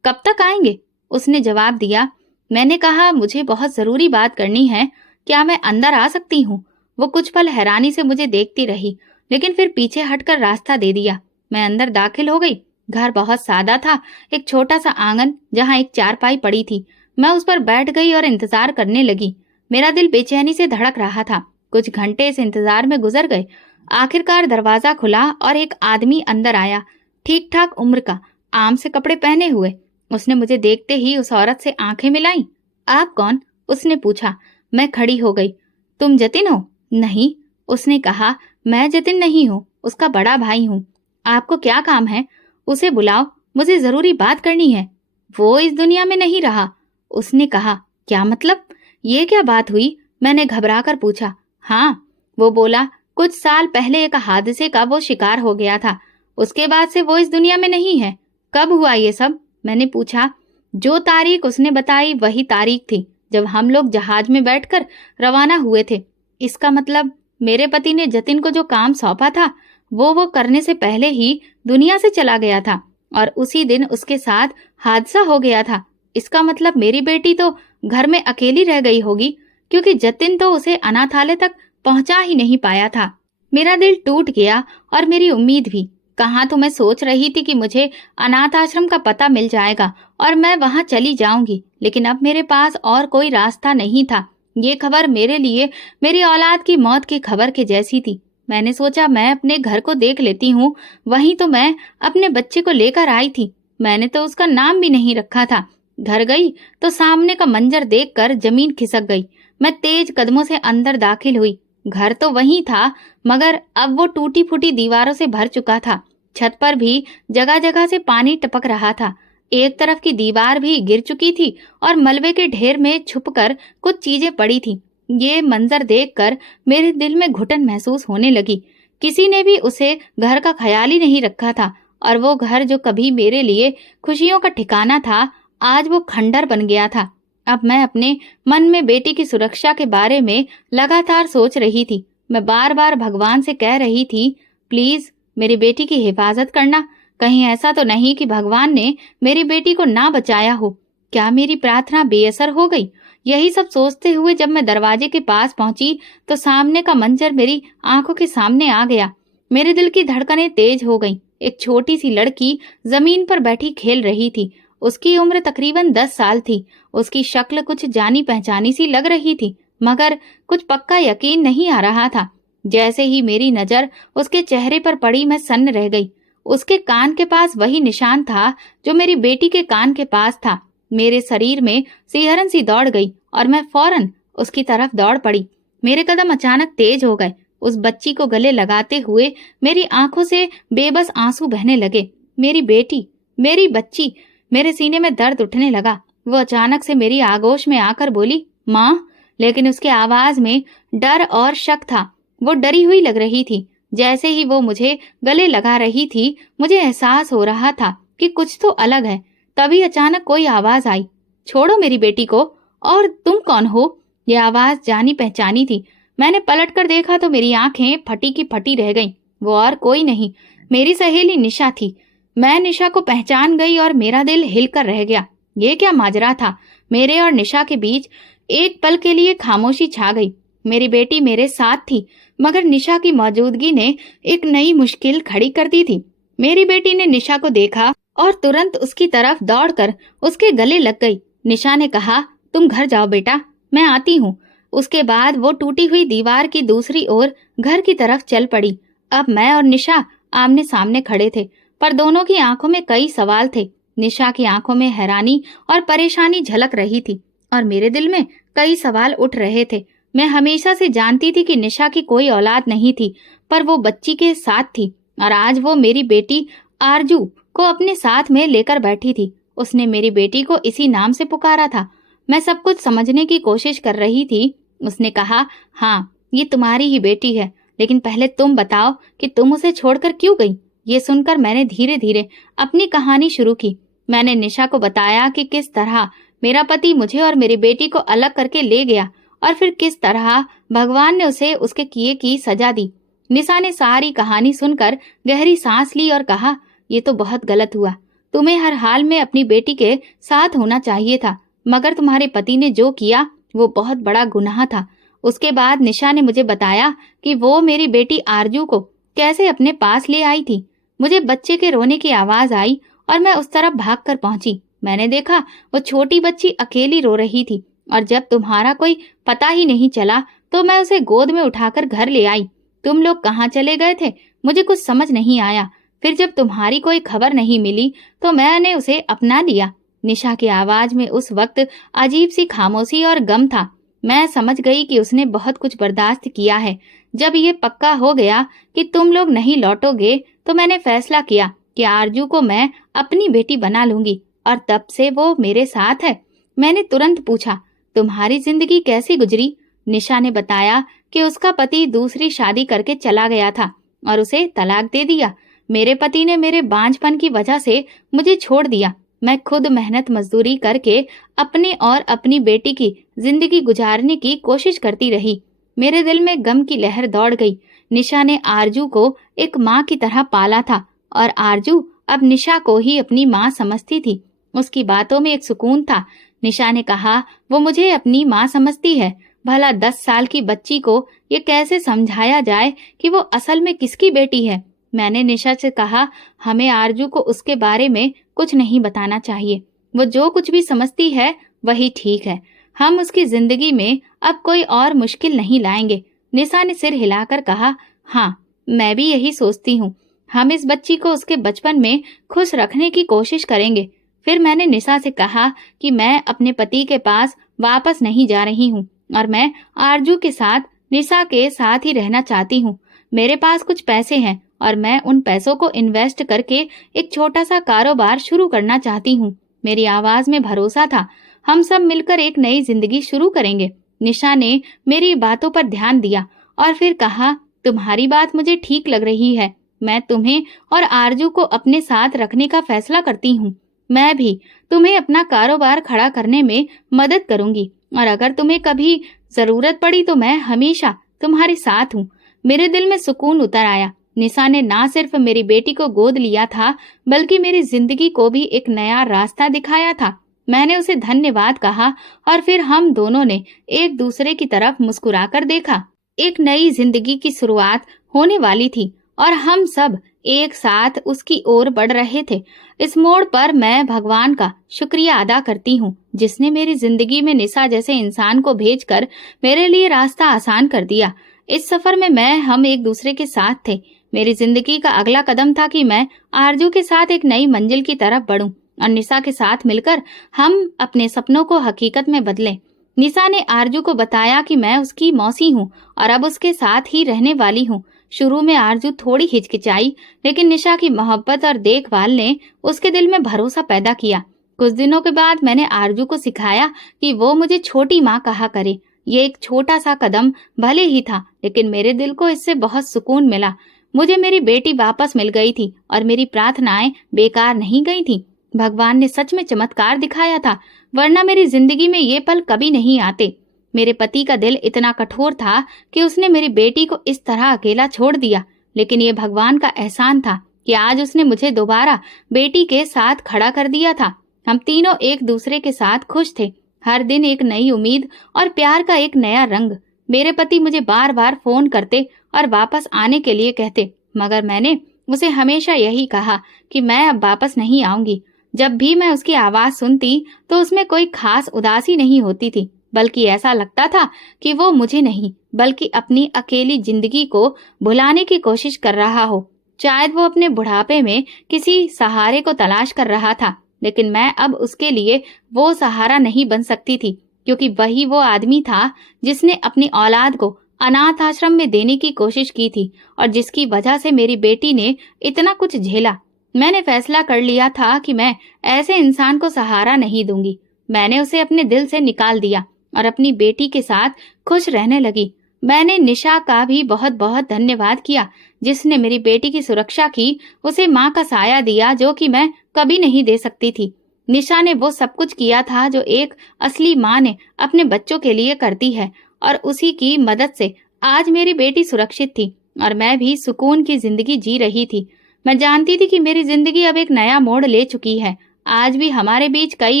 कब तक आएंगे? उसने जवाब दिया। मैंने कहा, मुझे बहुत जरूरी बात करनी है। क्या मैं अंदर आ सकती हूँ? वो कुछ पल हैरानी से मुझे देखती रही, लेकिन फिर पीछे हटकर रास्ता दे दिया। मैं अंदर दाखिल हो गई। घर बहुत सादा था। एक छोटा सा आंगन जहाँ एक चारपाई पड़ी थी। मैं उस पर बैठ गई और इंतजार करने लगी। मेरा दिल बेचैनी से धड़क रहा था। कुछ घंटे इस इंतजार में गुजर गए। आखिरकार दरवाजा खुला और एक आदमी अंदर आया, ठीक ठाक उम्र का, आम से कपड़े पहने हुए। उसने मुझे देखते ही उस औरत से आंखें मिलाई। आप कौन? उसने पूछा। मैं खड़ी हो गई। तुम जतिन हो? नहीं, उसने कहा। मैं जतिन नहीं हूँ, उसका बड़ा भाई हूँ। आपको क्या काम है? उसे बुलाओ, मुझे जरूरी बात करनी है। वो इस दुनिया में नहीं रहा, उसने कहा। क्या मतलब? ये क्या बात हुई? मैंने घबराकर पूछा। हाँ, वो बोला, कुछ साल पहले एक हादसे का वो शिकार हो गया था। उसके बाद से वो इस दुनिया में नहीं है। कब हुआ ये सब? मैंने पूछा। जो तारीख उसने बताई वही तारीख थी जब हम लोग जहाज में बैठकर रवाना हुए थे। इसका मतलब मेरे पति ने जतिन को जो काम सौंपा था वो करने से पहले ही दुनिया से चला गया था और उसी दिन उसके साथ हादसा हो गया था। इसका मतलब मेरी बेटी तो घर में अकेली रह गई होगी, क्योंकि जतिन तो उसे अनाथालय तक पहुंचा ही नहीं पाया था। मेरा दिल टूट गया और मेरी उम्मीद भी। कहाँ तो मैं सोच रही थी कि मुझे अनाथ आश्रम का पता मिल जाएगा और मैं वहां चली जाऊंगी, लेकिन अब मेरे पास और कोई रास्ता नहीं था। ये खबर मेरे लिए मेरी औलाद की मौत की खबर के जैसी थी। मैंने सोचा मैं अपने घर को देख लेती हूँ। वहीं तो मैं अपने बच्चे को लेकर आई थी। मैंने तो उसका नाम भी नहीं रखा था। घर गई तो सामने का मंजर देखकर जमीन खिसक गई। मैं तेज कदमों से अंदर दाखिल हुई। घर तो वहीं था, मगर अब वो टूटी फूटी दीवारों से भर चुका था। छत पर भी जगह जगह से पानी टपक रहा था। एक तरफ की दीवार भी गिर चुकी थी और मलबे के ढेर में छुपकर कुछ चीजें पड़ी थी। ये मंजर देखकर मेरे दिल में घुटन महसूस होने लगी। किसी ने भी उसे घर का ख्याल ही नहीं रखा था और वो घर जो कभी मेरे लिए खुशियों का ठिकाना था, आज वो खंडर बन गया था। अब मैं अपने मन में बेटी की सुरक्षा के बारे में लगातार सोच रही थी। मैं बार बार भगवान से कह रही थी, प्लीज मेरी बेटी की हिफाजत करना। कहीं ऐसा तो नहीं कि भगवान ने मेरी बेटी को ना बचाया हो। क्या मेरी प्रार्थना बेअसर हो गई? यही सब सोचते हुए जब मैं दरवाजे के पास पहुंची तो सामने का मंजर मेरी आंखों के सामने आ गया। मेरे दिल की धड़कनें तेज हो गईं। एक छोटी सी लड़की जमीन पर बैठी खेल रही थी। उसकी उम्र तकरीबन 10 साल थी। उसकी शक्ल कुछ जानी पहचानी सी लग रही थी, मगर कुछ पक्का यकीन नहीं आ रहा था। जैसे ही मेरी नजर उसके चेहरे पर पड़ी, मैं सन्न रह गई। उसके कान के पास वही निशान था जो मेरी बेटी के कान के पास था। मेरे शरीर में सिहरन सी दौड़ गई और मैं फौरन उसकी तरफ दौड़ पड़ी। मेरे कदम अचानक तेज हो गए। उस बच्ची को गले लगाते हुए मेरी आंखों से बेबस आंसू बहने लगे। मेरी बेटी, मेरी बच्ची। मेरे सीने में दर्द उठने लगा। वो अचानक से मेरी आगोश में आकर बोली, माँ। लेकिन उसके आवाज में डर और शक था। वो डरी हुई लग रही थी। जैसे ही वो मुझे गले लगा रही थी, मुझे एहसास हो रहा था कि कुछ तो अलग है। तभी अचानक कोई आवाज आई, छोड़ो मेरी बेटी को। और तुम कौन हो? ये आवाज जानी पहचानी थी। मैंने पलट कर देखा तो मेरी आंखें फटी की फटी रह गईं। वो और कोई नहीं, मेरी सहेली निशा थी। मैं निशा को पहचान गई और मेरा दिल हिलकर रह गया। ये क्या माजरा था? मेरे और निशा के बीच एक पल के लिए खामोशी छा गई। मेरी बेटी मेरे साथ थी, मगर निशा की मौजूदगी ने एक नई मुश्किल खड़ी कर दी थी। मेरी बेटी ने निशा को देखा और तुरंत उसकी तरफ दौड़कर उसके गले लग गई। निशा ने कहा, तुम घर जाओ बेटा, मैं आती हूँ। उसके बाद वो टूटी हुई दीवार की दूसरी ओर घर की तरफ चल पड़ी। अब मैं और निशा आमने सामने खड़े थे, पर दोनों की आंखों में कई सवाल थे। निशा की आंखों में हैरानी और परेशानी झलक रही थी और मेरे दिल में कई सवाल उठ रहे थे। मैं हमेशा से जानती थी कि निशा की कोई औलाद नहीं थी, पर वो बच्ची के साथ थी और आज वो मेरी बेटी आरजू को अपने साथ में लेकर बैठी थी। उसने मेरी बेटी को इसी नाम से पुकारा था। मैं सब कुछ समझने की कोशिश कर रही थी। उसने कहा, हाँ, ये तुम्हारी ही बेटी है, लेकिन पहले तुम बताओ कि तुम उसे छोड़कर क्यों गई। ये सुनकर मैंने धीरे धीरे अपनी कहानी शुरू की। मैंने निशा को बताया कि किस तरह मेरा पति मुझे और मेरी बेटी को अलग करके ले गया और फिर किस तरह भगवान ने उसे उसके किए की सजा दी। निशा ने सारी कहानी सुनकर गहरी सांस ली और कहा, ये तो बहुत गलत हुआ। तुम्हें हर हाल में अपनी बेटी के साथ होना चाहिए था, मगर तुम्हारे पति ने जो किया वो बहुत बड़ा गुनाह था। उसके बाद निशा ने मुझे बताया कि वो मेरी बेटी आरजू को कैसे अपने पास ले आई थी। मुझे बच्चे के रोने की आवाज आई और मैं उस तरफ भागकर पहुंची। मैंने देखा वो छोटी बच्ची अकेली रो रही थी और जब तुम्हारा कोई पता ही नहीं चला तो मैं उसे गोद में उठाकर घर ले आई। तुम लोग कहाँ चले गए थे, मुझे कुछ समझ नहीं आया। फिर जब तुम्हारी कोई खबर नहीं मिली तो मैंने उसे अपना लिया। निशा की आवाज में उस वक्त अजीब सी खामोशी और गम था। मैं समझ गई कि उसने बहुत कुछ बर्दाश्त किया है। जब ये पक्का हो गया कि तुम लोग नहीं लौटोगे तो मैंने फैसला किया कि आरजू को मैं अपनी बेटी बना लूंगी और तब से वो मेरे साथ है। मैंने तुरंत पूछा, तुम्हारी जिंदगी कैसी गुजरी? निशा ने बताया कि उसका पति दूसरी शादी करके चला गया था और उसे तलाक दे दिया। मेरे पति ने मेरे बांझपन की वजह से मुझे छोड़ दिया। मैं खुद मेहनत मजदूरी करके अपने और अपनी बेटी की जिंदगी गुजारने की कोशिश करती रही। मेरे दिल में गम की लहर दौड़ गई। निशा ने आरजू को एक माँ की तरह पाला था और आरजू अब निशा को ही अपनी माँ समझती थी। उसकी बातों में एक सुकून था। निशा ने कहा, वो मुझे अपनी माँ समझती है। भला 10 साल की बच्ची को ये कैसे समझाया जाए कि वो असल में किसकी बेटी है? मैंने निशा से कहा, हमें आरजू को उसके बारे में कुछ नहीं बताना चाहिए। वो जो कुछ भी समझती है वही ठीक है। हम उसकी जिंदगी में अब कोई और मुश्किल नहीं लाएंगे। निशा ने सिर हिलाकर कहा, हाँ, मैं भी यही सोचती हूँ। हम इस बच्ची को उसके बचपन में खुश रखने की कोशिश करेंगे। फिर मैंने निशा से कहा कि मैं अपने पति के पास वापस नहीं जा रही हूँ और मैं आरजू के साथ निशा के साथ ही रहना चाहती हूँ। मेरे पास कुछ पैसे हैं और मैं उन पैसों को इन्वेस्ट करके एक छोटा सा कारोबार शुरू करना चाहती हूँ। मेरी आवाज में भरोसा था। हम सब मिलकर एक नई जिंदगी शुरू करेंगे। निशा ने मेरी बातों पर ध्यान दिया और फिर कहा, तुम्हारी बात मुझे ठीक लग रही है। मैं तुम्हें और आरजू को अपने साथ रखने का फैसला करती हूँ। मैं भी तुम्हें अपना कारोबार खड़ा करने में मदद करूंगी और अगर तुम्हें कभी जरूरत पड़ी तो मैं हमेशा तुम्हारे साथ हूँ। मेरे दिल में सुकून उतर आया। निशा ने ना सिर्फ मेरी बेटी को गोद लिया था बल्कि मेरी जिंदगी को भी एक नया रास्ता दिखाया था। मैंने उसे धन्यवाद कहा और फिर हम दोनों ने एक दूसरे की तरफ मुस्कुराकर देखा। एक नई जिंदगी की शुरुआत होने वाली थी और हम सब एक साथ उसकी ओर बढ़ रहे थे। इस मोड़ पर मैं भगवान का शुक्रिया अदा करती हूँ जिसने मेरी जिंदगी में निशा जैसे इंसान को भेजकर मेरे लिए रास्ता आसान कर दिया। इस सफर में हम एक दूसरे के साथ थे। मेरी जिंदगी का अगला कदम था कि मैं आरजू के साथ एक नई मंजिल की तरफ बढ़ूं और निशा के साथ मिलकर हम अपने सपनों को हकीकत में बदलें। निशा ने आरजू को बताया कि मैं उसकी मौसी हूँ और अब उसके साथ ही रहने वाली हूँ। शुरू में आरजू थोड़ी हिचकिचाई, लेकिन निशा की मोहब्बत और देखभाल ने उसके दिल में भरोसा पैदा किया। कुछ दिनों के बाद मैंने आरजू को सिखाया कि वो मुझे छोटी माँ कहा करे। ये एक छोटा सा कदम भले ही था, लेकिन मेरे दिल को इससे बहुत सुकून मिला। मुझे मेरी बेटी वापस मिल गई थी और मेरी प्रार्थनाएं बेकार नहीं गई थी। भगवान ने सच में चमत्कार दिखाया था, वरना मेरी जिंदगी में ये पल कभी नहीं आते। मेरे पति का दिल इतना कठोर था कि उसने मेरी बेटी को इस तरह अकेला छोड़ दिया, लेकिन ये भगवान का एहसान था कि आज उसने मुझे दोबारा बेटी के साथ खड़ा कर दिया था। हम तीनों एक दूसरे के साथ खुश थे। हर दिन एक नई उम्मीद और प्यार का एक नया रंग। मेरे पति मुझे बार बार फोन करते और वापस आने के लिए कहते, मगर मैंने उसे हमेशा यही कहा कि मैं अब वापस नहीं आऊंगी। जब भी मैं उसकी आवाज सुनती तो उसमें कोई खास उदासी नहीं होती थी, बल्कि ऐसा लगता था कि वो मुझे नहीं बल्कि अपनी अकेली जिंदगी को भुलाने की कोशिश कर रहा हो। शायद वो अपने बुढ़ापे में किसी सहारे को तलाश कर रहा था, लेकिन मैं अब उसके लिए वो सहारा नहीं बन सकती थी, क्योंकि वही वो आदमी था जिसने अपनी औलाद को अनाथ आश्रम में देने की कोशिश की थी और जिसकी वजह से मेरी बेटी ने इतना कुछ झेला। मैंने फैसला कर लिया था कि मैं ऐसे इंसान को सहारा नहीं दूंगी। मैंने उसे अपने दिल से निकाल दिया और अपनी बेटी के साथ खुश रहने लगी। मैंने निशा का भी बहुत बहुत धन्यवाद किया जिसने मेरी बेटी की सुरक्षा की, उसे माँ का साया दिया जो कि मैं कभी नहीं दे सकती थी। निशा ने वो सब कुछ किया था जो एक असली माँ ने अपने बच्चों के लिए करती है और उसी की मदद से आज मेरी बेटी सुरक्षित थी और मैं भी सुकून की जिंदगी जी रही थी। मैं जानती थी कि मेरी जिंदगी अब एक नया मोड़ ले चुकी है। आज भी हमारे बीच कई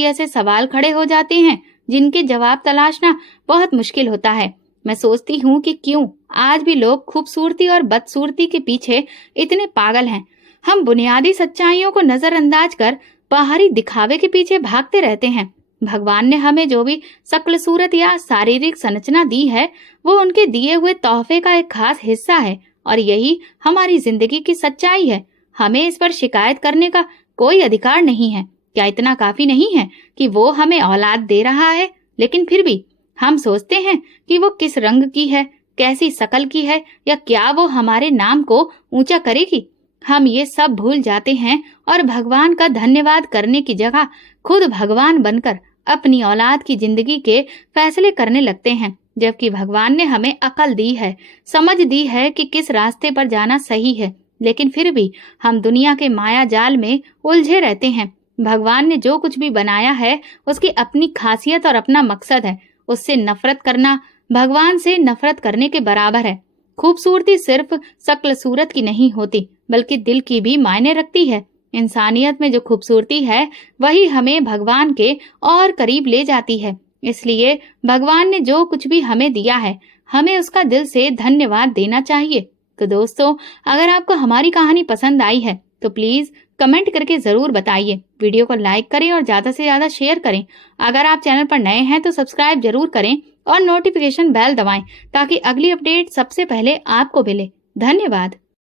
ऐसे सवाल खड़े हो जाते हैं जिनके जवाब तलाशना बहुत मुश्किल होता है। मैं सोचती हूँ कि क्यों आज भी लोग खूबसूरती और बदसूरती के पीछे इतने पागल हैं। हम बुनियादी सच्चाइयों को नजरअंदाज कर बाहरी दिखावे के पीछे भागते रहते हैं। भगवान ने हमें जो भी शक्ल सूरत या शारीरिक संरचना दी है वो उनके दिए हुए तोहफे का एक खास हिस्सा है और यही हमारी जिंदगी की सच्चाई है। हमें इस पर शिकायत करने का कोई अधिकार नहीं है। क्या इतना काफी नहीं है कि वो हमें औलाद दे रहा है, लेकिन फिर भी हम सोचते हैं कि वो किस रंग की है, कैसी शक्ल की है या क्या वो हमारे नाम को ऊंचा करेगी। हम ये सब भूल जाते हैं और भगवान का धन्यवाद करने की जगह खुद भगवान बनकर अपनी औलाद की जिंदगी के फैसले करने लगते हैं, जबकि भगवान ने हमें अकल दी है, समझ दी है कि किस रास्ते पर जाना सही है, लेकिन फिर भी हम दुनिया के माया जाल में उलझे रहते हैं। भगवान ने जो कुछ भी बनाया है उसकी अपनी खासियत और अपना मकसद है। उससे नफरत करना भगवान से नफरत करने के बराबर है। खूबसूरती सिर्फ शक्ल सूरत की नहीं होती बल्कि दिल की भी मायने रखती है। इंसानियत में जो खूबसूरती है वही हमें भगवान के और करीब ले जाती है। इसलिए भगवान ने जो कुछ भी हमें दिया है हमें उसका दिल से धन्यवाद देना चाहिए। तो दोस्तों, अगर आपको हमारी कहानी पसंद आई है तो प्लीज कमेंट करके जरूर बताइए। वीडियो को लाइक करें और ज्यादा से ज्यादा शेयर करें। अगर आप चैनल पर नए हैं तो सब्सक्राइब जरूर करें और नोटिफिकेशन बेल दबाएं ताकि अगली अपडेट सबसे पहले आपको मिले। धन्यवाद।